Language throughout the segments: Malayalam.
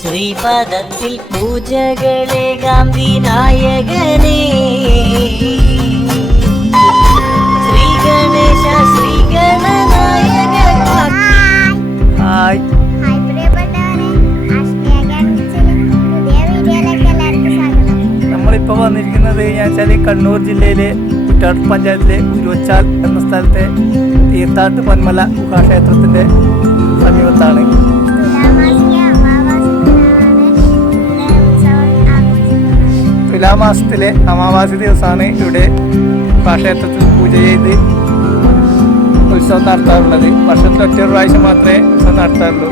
ശ്രീപദത്തിൽ പൂജകളേകാം വിനായകനേ. ശ്രീ ഗണേശ ശ്രീ ഗണനായക. ഹായ് നമ്മളിപ്പോൾ വന്നിരിക്കുന്നത് വെച്ചാൽ കണ്ണൂർ ജില്ലയിലെ കുറ്റാട് പഞ്ചായത്തിലെ ഉരുവച്ചാൽ എന്ന സ്ഥലത്തെ തീർത്ഥാട്ട് പൊന്മല ഗുഹാക്ഷേത്രത്തിൻ്റെ സമീപത്താണ്. തുലാമാസത്തിലെ അമാവാസി ദിവസമാണ് ഇവിടെ ഗുഹാക്ഷേത്രത്തിൽ പൂജ ചെയ്ത് ഉത്സവം നടത്താറുള്ളത്. വർഷത്തിൽ ഒറ്റ പ്രാവശ്യം മാത്രമേ ഉത്സവം നടത്താറുള്ളൂ.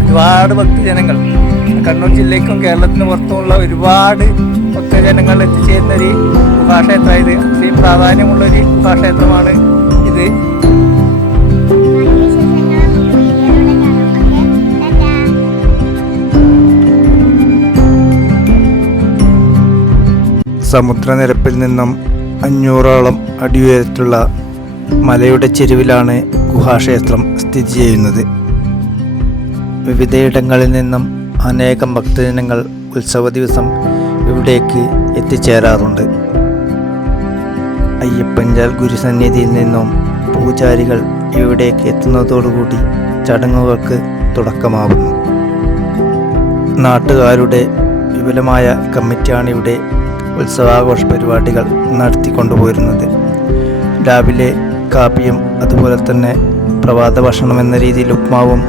ഒരുപാട് ഭക്തജനങ്ങൾ കണ്ണൂർ ജില്ലയ്ക്കും കേരളത്തിന് പുറത്തുമുള്ള ഒരുപാട് ഭക്തജനങ്ങൾ എത്തിച്ചേരുന്നൊരു ഗുഹാക്ഷേത്രം. ഇത് അത്രയും പ്രാധാന്യമുള്ളൊരു ഗുഹാക്ഷേത്രമാണ് ഇത്. സമുദ്രനിരപ്പിൽ നിന്നും 500ഓളം അടി ഉയരത്തിലുള്ള മലയുടെ ചെരുവിലാണ് ഗുഹാക്ഷേത്രം സ്ഥിതി ചെയ്യുന്നത്. വിവിധയിടങ്ങളിൽ നിന്നും അനേകം ഭക്തജനങ്ങൾ ഉത്സവ ദിവസം ഇവിടേക്ക് എത്തിച്ചേരാറുണ്ട്. അയ്യപ്പഞ്ചാൽ ഗുരുസന്നിധിയിൽ നിന്നും പൂജാരികൾ ഇവിടേക്ക് എത്തുന്നതോടുകൂടി ചടങ്ങുകൾക്ക് തുടക്കമാകുന്നു. നാട്ടുകാരുടെ വിപുലമായ കമ്മിറ്റിയാണ് ഇവിടെ ഉത്സവാഘോഷ പരിപാടികൾ നടത്തിക്കൊണ്ടുപോരുന്നത്. രാവിലെ കാപ്പിയും അതുപോലെ തന്നെ പ്രഭാത ഭക്ഷണം എന്ന രീതിയിൽ ഉപ്മാവും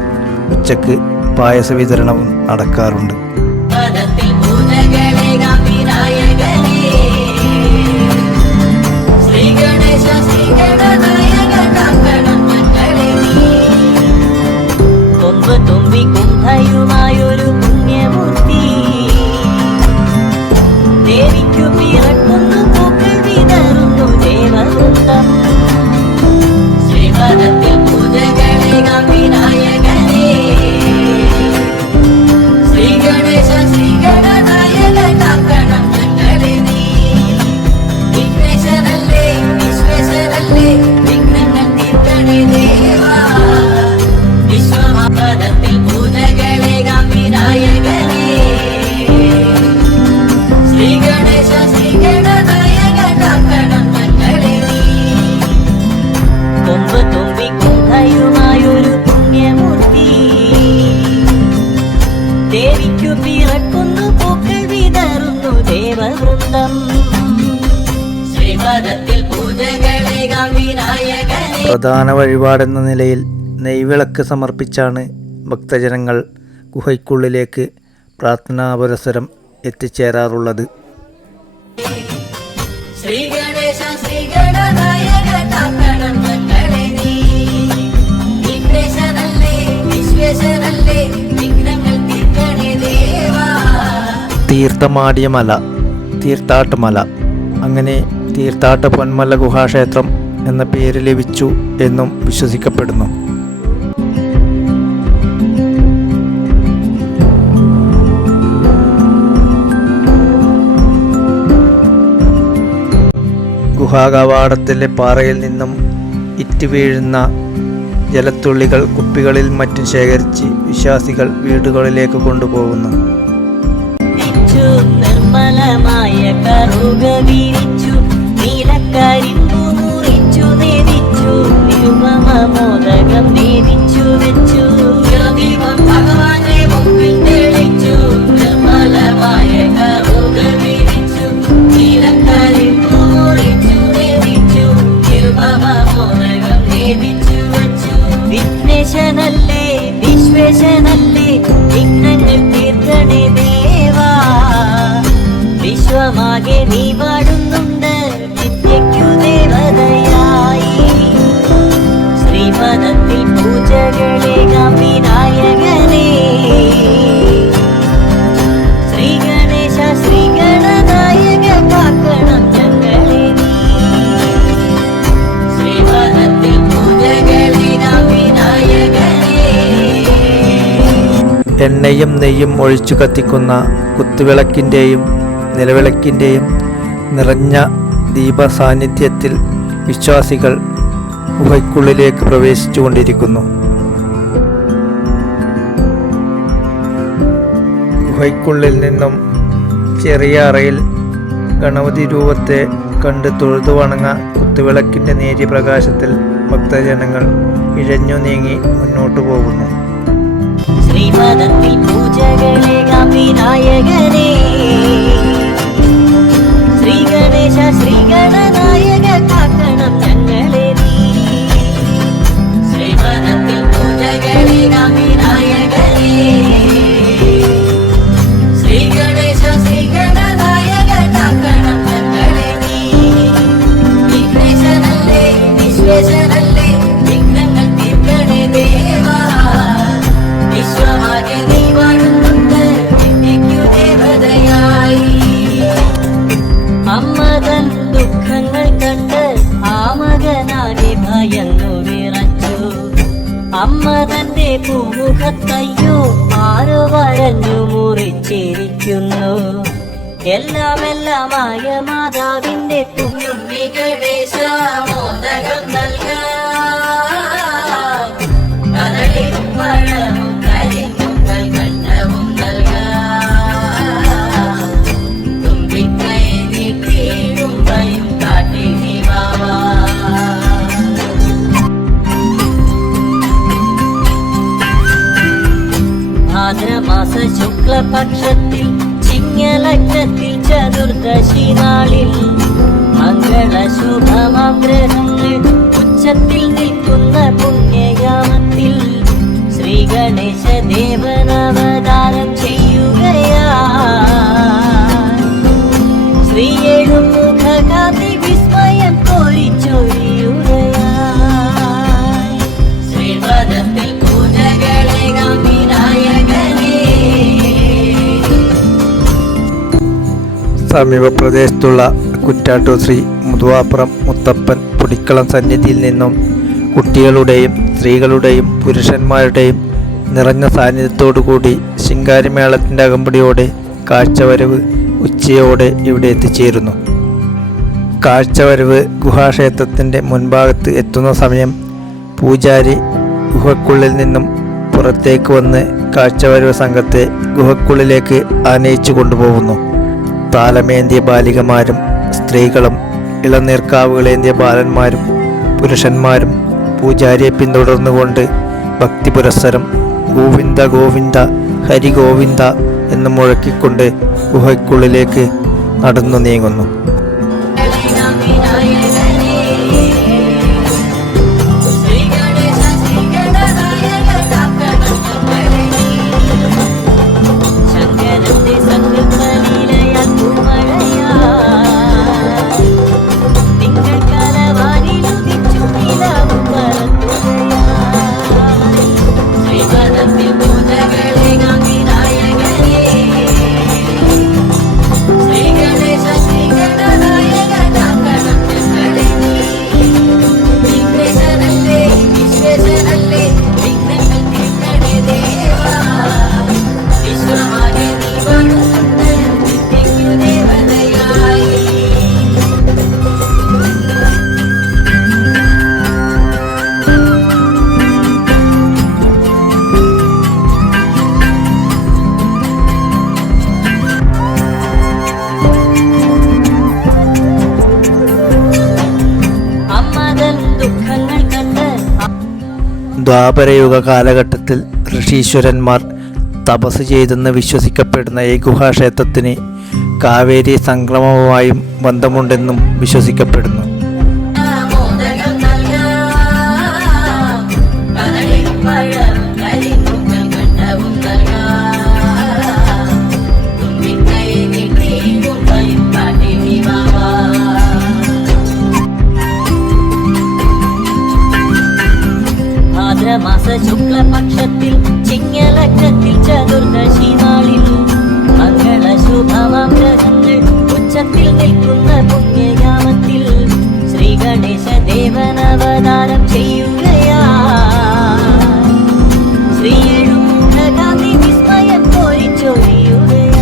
ഉച്ചക്ക് പായസ വിതരണവും നടക്കാറുണ്ട്. തുമ്പിക്കുംഭയുമായൊരു പുണ്യമൂർത്തി ദേവിക്കു പിറക്കുന്നു പൂക്കൾ വിതറുന്നു ദേവവൃന്ദം. ശ്രീപദത്തിൽ പൂജകളേകാം വിനായകനേ. ശ്രീ ഗണേശ ശ്രീ ഗണനായക കാക്കണം ഞങ്ങളെ നീ. വിഘ്നേശ്വരല്ലേ വിശ്വേശ്വരല്ലേ വിഘ്നങ്ങൾ തീർക്കണേ ദേവാ. വിശ്വപദത്തിൽ പൂജകളേകാം വിനായകനേ. ശ്രീ ഗണേശ ശ്രീ ഗണനായക കാക്കണം ഞങ്ങളെ നീ. കൊമ്പ് തുമ്പിക്കുംഭയുമായൊരു പുണ്യമൂർത്തി ദേവിക്കു പിറക്കുന്നു പൂക്കൾ വിതറുന്നു ദേവവൃന്ദം. ശ്രീപദത്തിൽ പൂജകളേകാം വിനായകനേ. പ്രധാന വഴിപാടെന്ന നിലയിൽ നെയ്വിളക്ക് സമർപ്പിച്ചാണ് ഭക്തജനങ്ങൾ ഗുഹയ്ക്കുള്ളിലേക്ക് പ്രാർത്ഥനാപുരസരം എത്തിച്ചേരാറുള്ളത്. ശ്രീ ഗണേശ ശ്രീ ഗണനായക കാക്കണം ഞങ്ങളെ നീ. വിഘ്നേശ്വരല്ലേ വിശ്വേശ്വരല്ലേ വിഘ്നങ്ങൾ തീർക്കണേ ദേവാ. തീർത്ഥമാടിയ മല, തീർത്ഥാട്ടുമല, അങ്ങനെ തീർത്ഥാട്ട പൊന്മല ഗുഹാക്ഷേത്രം എന്ന പേര് ലഭിച്ചു എന്നും വിശ്വസിക്കപ്പെടുന്നു. ഗുഹാകവാടത്തിലെ പാറയിൽ നിന്നും ഇറ്റ് വീഴുന്ന ജലത്തുള്ളികൾ കുപ്പികളിൽ മറ്റും ശേഖരിച്ച് വിശ്വാസികൾ വീടുകളിലേക്ക് കൊണ്ടുപോകുന്നു. നിർമ്മലമായ കറുക വിരിച്ചു നീലക്കരിമ്പു മുറിച്ചു നേദിച്ചു നിരുപമോദകം നേദിച്ചു വെച്ചു ഭഗവാനെ മുമ്പിൽ തെളിച്ചു. നിർമ്മലമായ കറുക വിരിച്ചു നീലക്കരിമ്പു മുറിച്ചു നേദിച്ചു നിരുപമോദകം നേദിച്ചു വെച്ചു. വിഘ്നേശനല്ലേ വിശ്വേശനല്ലേ വിഘ്നങ്ങൾ തീർക്കണേ ദേവാ. വിശ്വമാകെ നീ പാടുന്നുണ്ട് വിദ്യയ്ക്കു ദേവതയായി. ശ്രീപദത്തിൽ പൂജകളേകാം വിനായകനേ. ശ്രീ ഗണേശ ശ്രീ ഗണനായക കാക്കണം ഞങ്ങളെ നീ. ശ്രീപദത്തിൽ പൂജകളേകാം വിനായകനേ. എണ്ണയും നെയ്യും ഒഴിച്ചു കത്തിക്കുന്ന കുത്തുവിളക്കിൻ്റെയും നിലവിളക്കിൻ്റെയും നിറഞ്ഞ ദീപസാന്നിധ്യത്തിൽ വിശ്വാസികൾ ഗുഹയ്ക്കുള്ളിലേക്ക് പ്രവേശിച്ചുകൊണ്ടിരിക്കുന്നു. ഗുഹയ്ക്കുള്ളിൽ നിന്നും ചെറിയ അറയിൽ ഗണപതി രൂപത്തെ കണ്ട് തൊഴുതു വണങ്ങ കുത്തുവിളക്കിൻ്റെ നേരിയ പ്രകാശത്തിൽ ഭക്തജനങ്ങൾ ഇഴഞ്ഞു നീങ്ങി മുന്നോട്ടു പോകുന്നു. ശ്രീപദത്തിൽ പൂജകളേകാം വിനായകനേ, ശ്രീ ഗണേശ ശ്രീ ഗണനായക കാക്കണം ഞങ്ങളെ നീ. ശ്രീപദത്തിൽ പൂജകളേകാം വിനായകനേ, ശ്രീ ഗണേശ ശ്രീ ഗണനായക കാക്കണം ഞങ്ങളെ നീ. വിഘ്നേശനല്ലേ വിശ്വേശനല്ലേ വിഘ്നങ്ങൾ തീർക്കണേ ദേവാ. വിശ്വമാകെ നീ വാഴുന്നുണ്ട് വിദ്യയ്ക്കു ദേവതയായി. അമ്മതൻ ദുഃഖങ്ങൾ കണ്ട് ആ മകനാകെ ഭയന്നു വിറച്ചു. അമ്മ തന്റെ പൂമുഖത്തയ്യോ ആരോ വരഞ്ഞു മുറിച്ചിരിക്കുന്നു. എല്ലാമെല്ലാമായ മാതാവിന്റെ ഉണ്ണി ഗണേശ മോദകം നൽകാം, കദളിയും പഴവും കരിക്കും കൽക്കണ്ടവും നൽകാം. തുമ്പിക്കൈ നീട്ടിയും വയും കാട്ടി നീ വാവാ. ഭാദ്രമാസ ശുക്ലപക്ഷത്തിൽ ചിങ്ങലഗ്നത്തിൽ ചതുർദശി നാളിൽ മംഗളശുഭമാം ഗ്രഹങ്ങൾ ഉച്ചത്തിൽ നിൽക്കുന്ന പുണ്യയാമത്തിൽ ശ്രീ ഗണേശ ദേവനവതാരം ചെയ്യുകയാ. ശ്രീ എഴുമുഖകാന്തി വിസ്മയം കോരിച്ചൊരിയുകയായി. ശ്രീപദത്തിൽ പൂജകളേകാം വിനായകനേ. സമീപ പ്രദേശത്തുള്ള കുറ്റാട്ടൂർ ശ്രീ മുതുവാപ്പുറം മുത്തപ്പൻ പൊടിക്കളം സന്നിധിയിൽ നിന്നും കുട്ടികളുടെയും സ്ത്രീകളുടെയും പുരുഷന്മാരുടെയും നിറഞ്ഞ സാന്നിധ്യത്തോടുകൂടി ശിങ്കാരിമേളത്തിൻ്റെ അകമ്പടിയോടെ കാഴ്ചവരവ് ഉച്ചയോടെ ഇവിടെ എത്തിച്ചേരുന്നു. കാഴ്ചവരവ് ഗുഹാക്ഷേത്രത്തിൻ്റെ മുൻഭാഗത്ത് എത്തുന്ന സമയം പൂജാരി ഗുഹക്കുള്ളിൽ നിന്നും പുറത്തേക്ക് വന്ന് കാഴ്ചവരവ് സംഘത്തെ ഗുഹക്കുള്ളിലേക്ക് ആനയിച്ചു കൊണ്ടുപോകുന്നു. താലമേന്തിയ ബാലികമാരും സ്ത്രീകളും ഇളനീർക്കാവുകളേന്തിയ ബാലന്മാരും പുരുഷന്മാരും പൂജാരിയെ പിന്തുടർന്നുകൊണ്ട് ഭക്തി പുരസ്സരം ഗോവിന്ദ ഗോവിന്ദ ഹരി ഗോവിന്ദ എന്ന് മുഴക്കിക്കൊണ്ട് ഗുഹയ്ക്കുള്ളിലേക്ക് നടന്നു നീങ്ങുന്നു. ഗണേശ ശ്രീ ഗണേശ ശ്രീ ഗണനായക കാക്കണം ഞങ്ങളെ നീ. ശങ്കരന്റെ സങ്കല്പലീലയാൽ പൂമഴയാ തിങ്കൾ കലവാനിലുദിച്ചു നിലാവും പറക്കുകയായി. ശ്രീപദത്തിൽ പൂജകളേകാം വിനായകനേ, ശ്രീ ഗണേശ ശ്രീ ഗണനായക കാക്കണം ഞങ്ങളെ നീ. വിഘ്നേശനല്ലേ വിശ്വേശനല്ലേ വിഘ്നങ്ങൾ തീർക്കണേ ദേവാ. വിശ്വമാകെ നീ വാഴുന്നുണ്ട് വിദ്യയ്ക്കു ദേവതയായി. അമ്മതൻ ദുഃഖങ്ങൾ കണ്ട് ദ്വാപരയുഗ കാലഘട്ടത്തിൽ ഋഷീശ്വരന്മാർ തപസ് ചെയ്തെന്ന് വിശ്വസിക്കപ്പെടുന്ന ഈ ഗുഹാക്ഷേത്രത്തിന് കാവേരി സംക്രമവുമായും ബന്ധമുണ്ടെന്നും വിശ്വസിക്കപ്പെടുന്നു. മോദകം നൽകാം, കദളിയും പഴവും കരിക്കും കൽക്കണ്ടവും നൽകാം. തുമ്പിക്കൈ നീട്ടിയും വയും കാട്ടി നീ വാവാ. ഭാദ്രമാസ ശുക്ലപക്ഷത്തിൽ ചിങ്ങലഗ്നത്തിൽ ചതുർദശി നാളിൽ മംഗളശുഭമാം ഗ്രഹങ്ങൾ ഉച്ചത്തിൽ നിൽക്കുന്ന പുണ്യയാമത്തിൽ ശ്രീ ഗണേശ ദേവനവതാരം ചെയ്യുകയാ. ശ്രീ എഴുമുഖകാന്തി വിസ്മയം കോരിച്ചൊരിയുകയായി.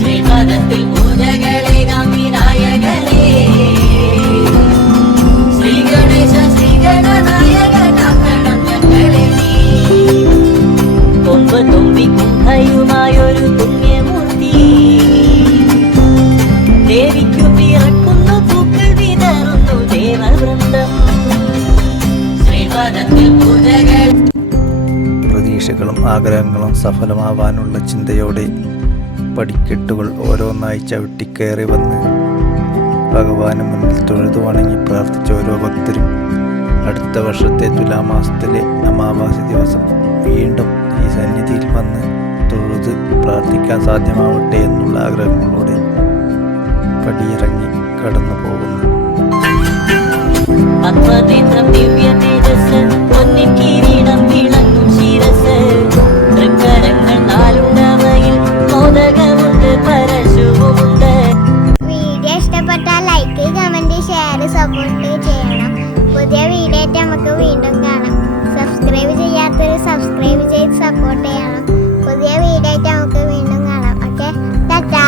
ശ്രീപദത്തിൽ പൂജകളേകാം വിനായകനേ, ശ്രീ ഗണേശ ശ്രീ ഗണനായക കാക്കണം കുംഭയുമായൊരു പുണ്യമൂർത്തി ദേവിക്കു പിറക്കുന്നു പൂക്കൾ വിതറുന്നു ദേവവൃന്ദം ശ്രീപദത്തിൽ പൂജകൾ പ്രതീക്ഷകളും ആഗ്രഹങ്ങളും സഫലമാവാനുള്ള ചിന്തയോടെ പടിക്കെട്ടുകൾ ഓരോന്നായി ചവിട്ടിക്കയറി വന്ന് ഭഗവാന് മുന്നിൽ തൊഴുതു വണങ്ങി പ്രാർത്ഥിച്ച ഓരോ ഭക്തരും അടുത്ത വർഷത്തെ തുലാമാസത്തിലെ അമാവാസി ദിവസം വീണ്ടും ഈ സന്നിധിയിൽ വന്ന് തൊഴുത് പ്രാർത്ഥിക്കാൻ സാധ്യമാവട്ടെ എന്നുള്ള ആഗ്രഹങ്ങളോടെ പടിയിറങ്ങി കടന്നു പോകുന്നു. പത്മനേത്രം ദിവ്യ തേജസ് പൊന്നിൻ കിരീടം തിളങ്ങും ശിരസ് തൃക്കരങ്ങൾ നാലുണ്ടവയിൽ മോദകമുണ്ട് പരശുവുമുണ്ട്. വീഡിയോ ഇഷ്ടപ്പെട്ടാൽ ലൈക്ക് കമന്റ് ഷെയർ സപ്പോർട്ട് ചെയ്യണം. പുതിയ വീഡിയോ ആയിട്ട് നമുക്ക് വീണ്ടും കാണാം. സബ്സ്ക്രൈബ് ചെയ്യാത്തവർ സബ്സ്ക്രൈബ് ചെയ്ത് സപ്പോർട്ട് ചെയ്യണം. പുതിയ വീഡിയോ ആയിട്ട് നമുക്ക് വീണ്ടും കാണാം. ഓക്കെ, ടാറ്റാ.